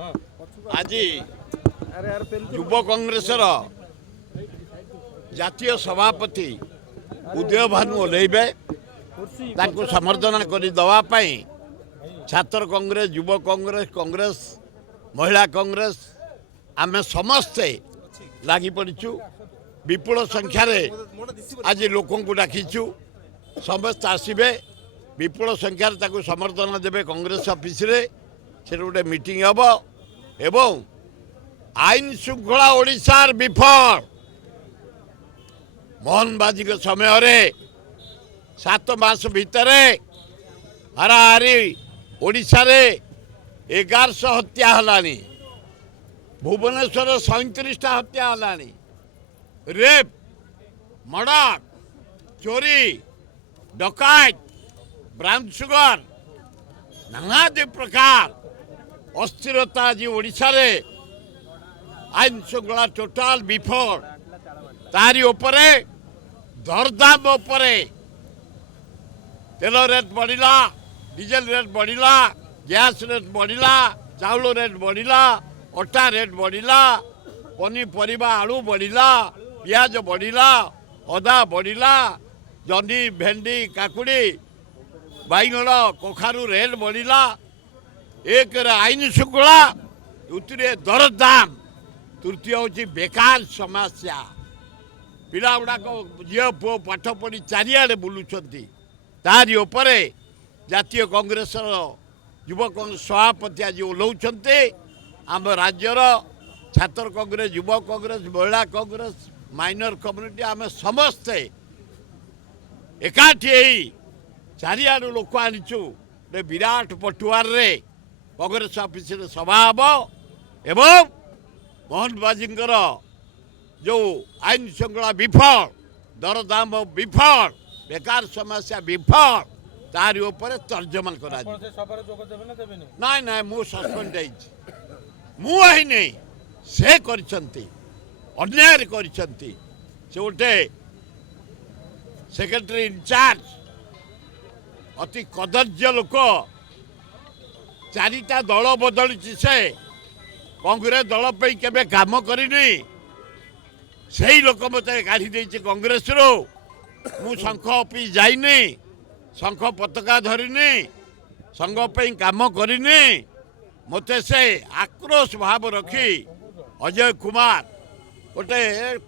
आज युव कांग्रेसर जातीय सभापति उदय भानु ओल्लैबे तांको समर्थन करदेवाई छात्र कांग्रेस युव कांग्रेस कांग्रेस महिला कांग्रेस आमे समस्ते लगी पड़ीचु विपुल संख्यार आज लोक डाकीचु समस्त आसबे विपुल संख्यार ताको समर्थन देवे कांग्रेस ऑफिस रे से गोटे मीटिंग हम एवं आईन श्रृंखला ओडिशार विफल मोहन बाजी के समय रे 7 मास भितर हाराहारी ओडिशा रे 1100 हत्या हलानी भुवनेश्वर 37टा हत्या हलानी रेप मर्डर चोरी डकायत ब्राउन सुगर नानादी प्रकार अस्थिरता आज ओडिशा रे आईन श्रृंखला टोटाल विफल तारी उपरे दरदाम उपरे तेल रेट बढ़िला डीजेल रेट बढ़िला गैस रेट बढ़िला चाउल रेट बढ़िला अटा रेट बढ़िला पनीपरिया आलू बढ़िला पियाज बढ़िला अदा बढ़िला जनी भेंडी काकुड़ी बैगण कखारू रेट बढ़िला एक आईन श्रृंखला द्वितीय दरदाम तृतीय हूँ बेकार समस्या पिला गुड़ाक झील पु पाठ पढ़ी चारिड़े बुलूंट तारी उपरे जातीय कांग्रेस युव कांग्रेस सभापति आज ओह्लाउंट आम राज्यर छात्र कांग्रेस युव कांग्रेस महिला कांग्रेस माइनर कम्युनिटी आम समस्ते एकाठी चारिड़ू लोक आनीचु विराट पटुआर रे कांग्रेस ऑफिस सभा हम एवं मोहन बाजी जो आईन श्रृंखला विफल दरदाम विफल बेकार समस्या विफल तारी ऊपर तर्जमा करा नाई नाई मु सस्पेंड मुई नहीं से अन्याय से गोटे सेक्रेटरी इनचार्ज अति कदर्य लोक चारिटा दल बदली से कांग्रेस दल पे केबे काम करनी से ही लोक मत काढ़ी देछि कांग्रेस रो मु शंख ऑफिस जाइनी शंख पताका धरिनी संघ पे काम करनी मते से आक्रोश भाव रखी अजय कुमार गोटे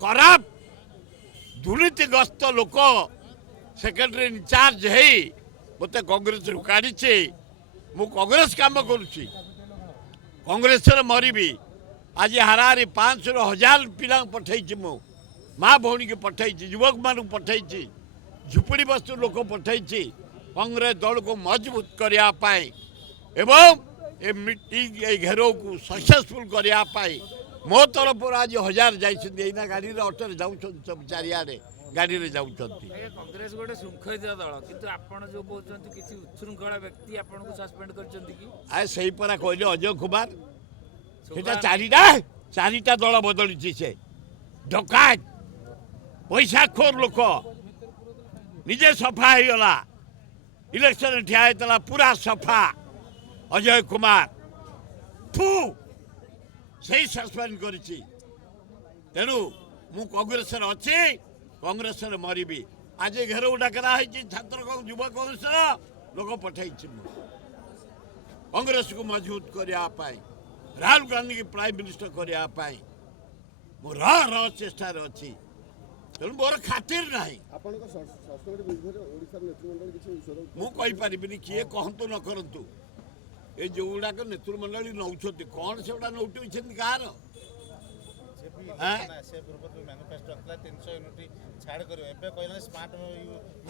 खराब दुर्नीतिग्रस्त लोक सेक्रेटरी इनचार्ज है मत कांग्रेस रु काढ़ी मु कांग्रेस काम करुच्ची कांग्रेस मरबी आज हाराहारी 500,000 पिला पठे मु माँ भौणी के पठे युवक मान पठे झुपड़ी बस्तु लोक पठे कांग्रेस दल को मजबूत करने एवं ए मीटिंग घेराव को सक्सेसफुल करने मो तरफ आज 1000 जाइना गाड़ी अटो जाऊँ सब चारिड़े गाड़ी में जाऊँ कांग्रेस गोटे श्रृंखलित दल किंतु आपण जो कहते किसी उच्छृंखला व्यक्ति आपन को सस्पेंड करछंती कि आए सही परा कहले अजय कुमार सेटा चारिटा दल बदली से डकायत पैसा खोर लोक निजे सफा हो गला इलेक्शन ठिया होता पूरा सफा अजय कुमार फू से सस्पेंड करिछि तेणु मु कांग्रेस अच्छी कांग्रेस मरबी आज घेराव डाकरा छात्र युवा कांग्रेस लोक पठे कांग्रेस को मजबूत करने राहुल गांधी की प्राइम मिनिस्टर करने मो रह चेष्टा अच्छी तेणु मोर खातिर ना मुझे किए कहतु न करूँ ये जो गुड़ाक नेतृमंडली नौ कौन से गुड़ा नौट गाँव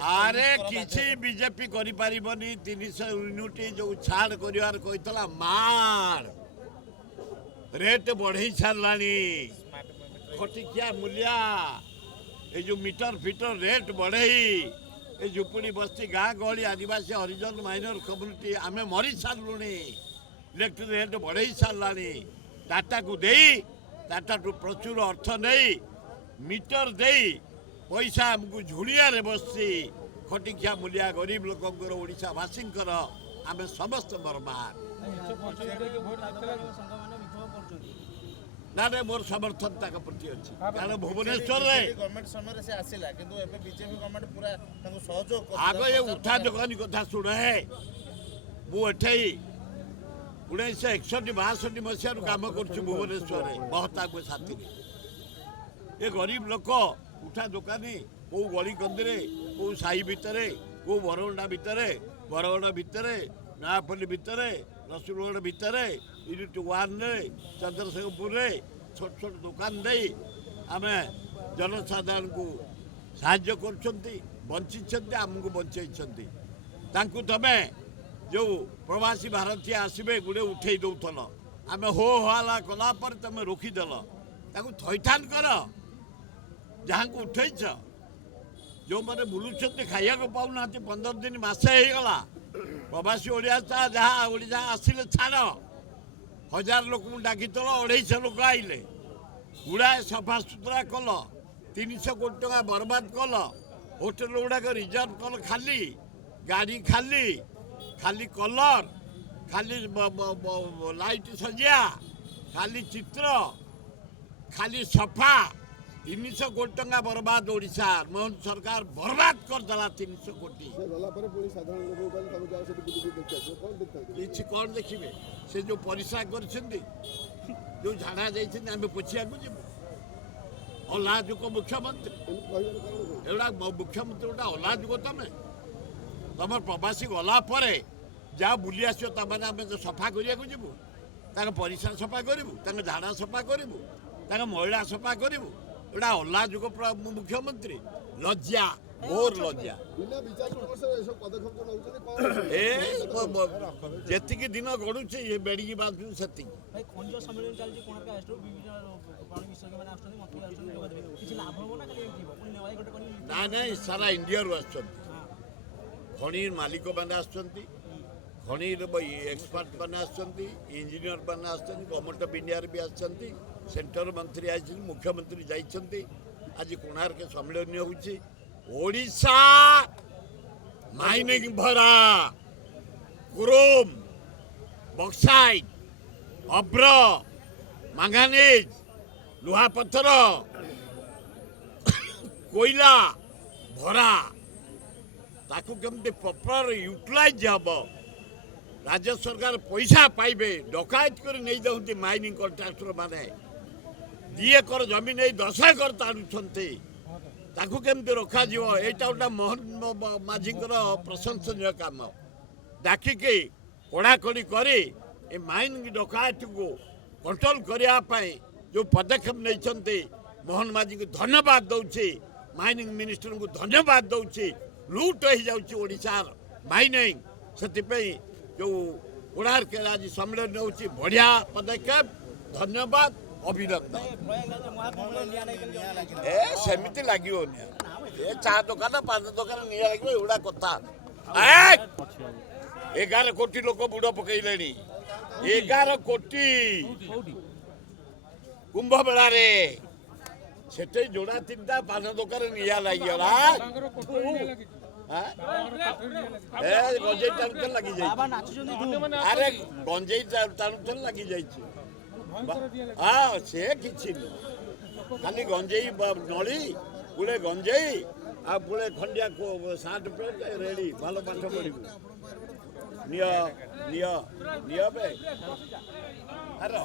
अरे किसी बीजेपी करी 300 यूनिट जो छाड़ कर मार रेट बढ़ई सारा खटिकिया मूल्या ये जो मीटर फिटर रेट बढ़ई ये झुपड़ी बस्ती गाँ गहली आदिवासी हरिजन माइनर कम्युनिटी आम मरी सारू इलेक्ट्रिक रेट बढ़ई सारा टाटा को दे टाटा टू प्रचुर अर्थ नहीं मीटर दे पैसा आमको झुड़िया बसी खटिकिया मूलिया गरीब लोक ओडिशावासी आम समस्त बर्बाद ना ना मोर समर्थन तक प्रति अच्छी कारण भुवनेश्वर गवर्नमेंट समय से आसिला किंतु एबे बीजेपी गवर्नमेंट पूरा तांको सहयोग आग ये उठा दुकानी कथा शुण है मुठे 1961-62 मसीह कम कर भुवनेश्वर बहुत आगे साथी ये गरीब लोक उठा दुकानी कौ गली कंदी कौ साई भितर कौ बरगंडा भितर नयापल्ली भितर रसुलगढ़ भितर यूनिट 1 चंद्रशेखरपुर छोट छोट दुकान दे आम जनसाधारण को साहाय्य कर आमको बंचाई तमें जो प्रवासी भारतीय आसबे गुड़े उठे दौल आम हो हला कलापर तुम रोकीदेल थैथान कर जहाँ को उठेच जो मैंने बुलूं खाया पाऊना 15 दिन मसे होगला प्रवासी ओडिया जहाँ ओडिशा आसिले छाड़ 1000 लोक डाकी 250 लोक आइले गुड़ाए सफा सुतरा कल 300 कोटी टका बर्बाद कल होटेल गुड़ाक रिजर्व कल खाली गाड़ी खाली खाली कलर खाली लाइट सजिया खाली चित्र खाली सफा 300 कोटी टका बर्बाद ओडिशा मोहन सरकार बर्बाद करदेला 300 कोटी किसी कौन देखिए से जो परिश्रा कर जो झाड़ा जाइए पोछिया अलाजुक मुख्यमंत्री एवं मुख्यमंत्री गोटा अलाजुक तुम प्रवासी गला जहाँ बुली आस सफा करने जीवु परिश्रा सफा करूँ झाड़ा सफा करूँ महिला सफा करूँ एटा अलाजुक मुख्यमंत्री लज्जा घोर लज्जा जी दिन गड़ुचे ये बेड़ी बांधु से ना ना सारा इंडिया खनि मालिक मैंने खनि एक्सपर्ट मैंने इंजीनियर मैंने गवर्नमेंट ऑफ इंडिया भी आसछन्ति सेंटर मंत्री आई मुख्यमंत्री जाइछन्ति आज कोणार्क सम्मेलन होउछि ओडिशा माइनिंग भरा क्रोम बक्साइट अब्र मांगानीज लुहा पत्थर कोयला भरा ताकू केमती प्रॉपर यूटिलाइज हम राज्य सरकार पैसा पाइबे डकायत कर नहीं जाऊँगी माइनिंग कॉन्ट्राक्टर माने 2 एकर जमीन 10 एकर ताड़ुंटे ताकू केमती रखा यहाँ गोटा मोहन माझी प्रशंसनीय काम डाकिकी कड़ाकड़ी कर माइनिंग डकायत को कंट्रोल करने जो पदक्षेप नहीं मोहन माझी को धन्यवाद दौची माइनिंग मिनिस्टर को धन्यवाद दौची लुट हो जाशार माइनिंग से जो कोणार्क आज सम्मेलन होची बढ़िया पदक्षेप धन्यवाद अभिनंदन सेमती लगे चा दुकान 5 दुकान नि लगे एवढा कथा 11 कोटी लोक बुड़ पकईले 11 कोटी कुंभ मेला से जोड़ा 3टा 5 दुकान निया लगिगला गंजे टाणुथल लगी अरे गंजे टाणुथल लगी हाँ से किसी खाली गंजे नली पुले गंजे आ पुले खंडिया सार्ट पैंट रेडी भल पाठ पढ़ू निय निय निय बे अरे